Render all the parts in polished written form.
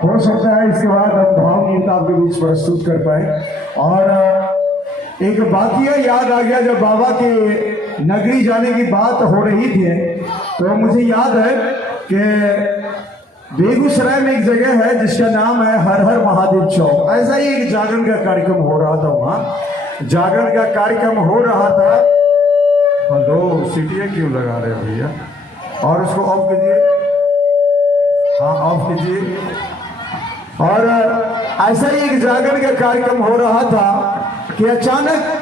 हो सकता है इसके बाद हम भावनीयता आपके बीच प्रस्तुत कर पाए। और एक वाकया याद आ गया, जब बाबा के नगरी जाने की बात हो रही थी तो मुझे याद है कि बेगूसराय में एक जगह है जिसका नाम है हर हर महादेव चौक। ऐसा ही एक जागरण का कार्यक्रम हो रहा था, वहाँ जागरण का कार्यक्रम हो रहा था। हेलो, सीटियाँ क्यों लगा रहे हो भैया? और उसको ऑफ कीजिए, हाँ ऑफ कीजिए। और ऐसा ही एक जागरण का कार्यक्रम हो रहा था कि अचानक,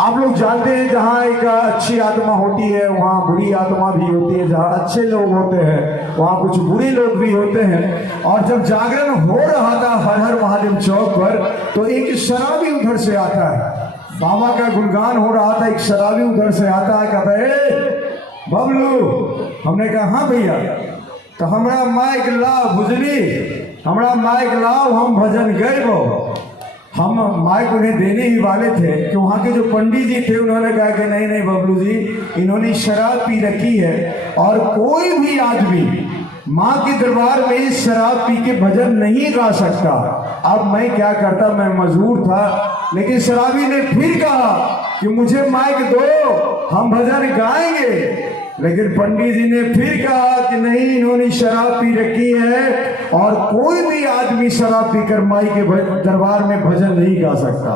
आप लोग जानते हैं जहाँ एक अच्छी आत्मा होती है वहाँ बुरी आत्मा भी होती है, जहाँ अच्छे लोग होते हैं वहाँ कुछ बुरे लोग भी होते हैं। और जब जागरण हो रहा था हर हर महादेव चौक पर, तो एक शराबी उधर से आता है, बाबा का गुणगान हो रहा था, एक शराबी उधर से आता है, कहता है बबलू। हमने कहा हाँ भैया। तो हमारा माइक लाओ बुझली, हमारा माइक लाओ, हम भजन गए वो। हम माइक उन्हें देने ही वाले थे कि वहाँ के जो पंडित जी थे उन्होंने कहा कि नहीं नहीं बबलू जी, इन्होंने शराब पी रखी है और कोई भी आदमी माँ के दरबार में शराब पी के भजन नहीं गा सकता। अब मैं क्या करता, मैं मजबूर था, लेकिन शराबी ने फिर कहा कि मुझे माइक दो, हम भजन गाएंगे। लेकिन पंडित जी ने फिर कहा कि नहीं, इन्होंने शराब पी रखी है और कोई भी आदमी शराब पीकर माई के दरबार में भजन नहीं गा सकता।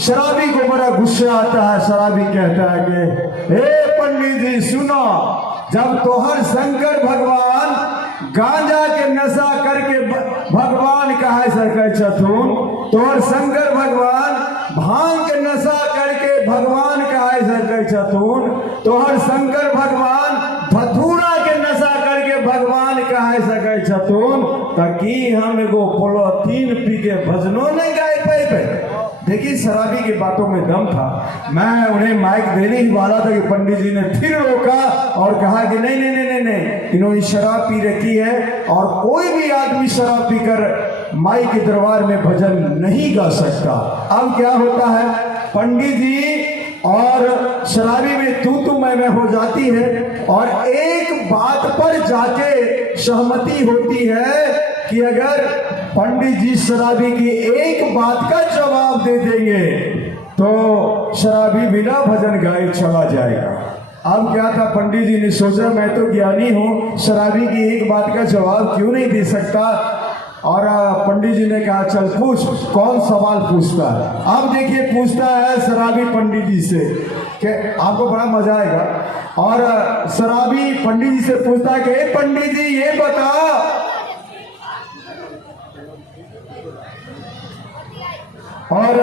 शराबी को बड़ा गुस्सा आता है। शराबी कहता है कि हे पंडित जी सुनो, जब तोहर शंकर भगवान गांजा के नशा करके भगवान कहे सके छथुन, तोहर शंकर भगवान भांग के नशा करके भगवान कहे सके छथुन, तोहर शंकर भगवान धतूरा के नशा करके भगवान कहे सके छथुन, ताकि हम एगो पोलोथीन पी के भजनों नहीं गाए पे। देखिए शराबी की बातों में दम था। मैं उन्हें माइक देने ही वाला था कि पंडित जी ने फिर रोका और कहा कि नहीं नहीं नहीं नहीं, इन्होंने शराब पी रखी है और कोई भी आदमी शराब पीकर माई के दरबार में भजन नहीं गा सकता। अब क्या होता है, पंडित जी और शराबी में तू मैं हो जाती है और एक बात पर जाके सहमति होती है कि अगर पंडित जी शराबी की एक बात का जवाब दे देंगे तो शराबी बिना भजन गाए चला जाएगा। अब क्या था, पंडित जी ने सोचा मैं तो ज्ञानी हूँ, शराबी की एक बात का जवाब क्यों नहीं दे सकता। और पंडित जी ने कहा चल पूछ, कौन सवाल पूछता है। अब देखिए पूछता है शराबी पंडित जी से, कि आपको बड़ा मजा आएगा। और शराबी पंडित जी से पूछता है कि पंडित जी ये बता, और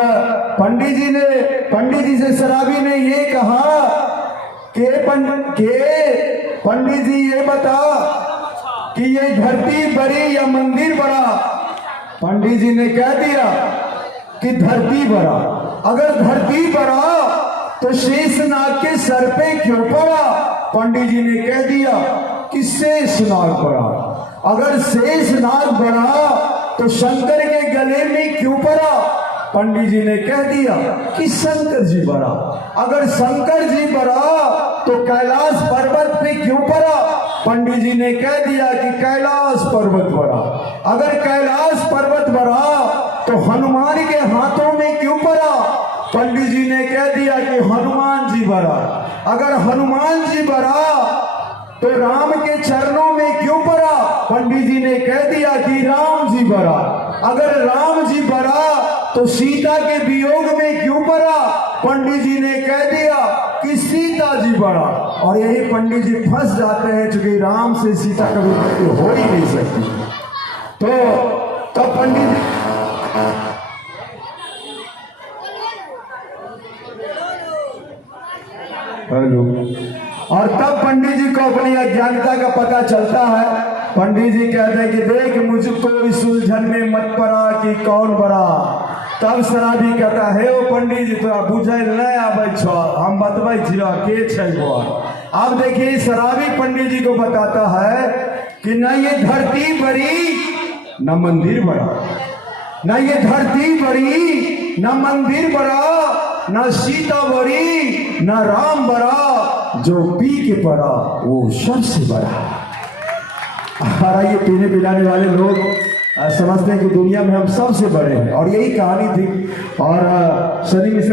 पंडित जी से शराबी ने ये कहा कि पंडित जी ये बता कि ये धरती बड़ी या मंदिर बड़ा। पंडित जी ने कह दिया कि धरती बड़ा। अगर धरती बड़ा तो शेषनाग के सर पे क्यों पड़ा? पंडित जी ने कह दिया कि शेषनाग बड़ा। अगर शेषनाग बड़ा तो शंकर के गले में क्यों पड़ा? पंडित जी ने कह दिया कि शंकर जी बड़ा। अगर शंकर जी बड़ा तो कैलाश पर्वत पे क्यों पड़ा? पंडित जी ने कह दिया कि कैलाश पर्वत बड़ा। अगर कैलाश पर्वत बड़ा तो हनुमान के हाथों में क्यों पड़ा? पंडित जी ने कह दिया कि हनुमान जी बड़ा। अगर हनुमान जी बड़ा तो राम के चरणों में क्यों पड़ा? पंडित जी ने कह दिया कि राम जी बड़ा। अगर राम जी बड़ा तो सीता के वियोग में क्यों पड़ा? पंडित जी ने कह दिया कि सीता जी बड़ा। और यही पंडित जी फंस जाते हैं, क्योंकि राम से सीता कभी हो ही नहीं सकती। तो तब पंडित हेलो, और तब पंडित जी को अपनी अज्ञानता का पता चलता है। पंडित जी कहते हैं कि देख मुझको इस उलझन में मत पड़ा कि कौन बड़ा। तब शराबी कहता है ओ पंडित जी तोरा बुझे नहीं आबै छ, हम बतबै छियो के छै वो। अब देखिए शराबी पंडित जी को बताता है कि न ये धरती बड़ी न मंदिर बड़ा, न ये धरती बड़ी न मंदिर बड़ा, न सीता बड़ी न राम बड़ा, जो पी के पड़ा वो सबसे बड़ा। ये पीने पिलाने वाले लोग समझते हैं कि दुनिया में हम सबसे बड़े हैं, और यही कहानी थी। और सनी मिश्रा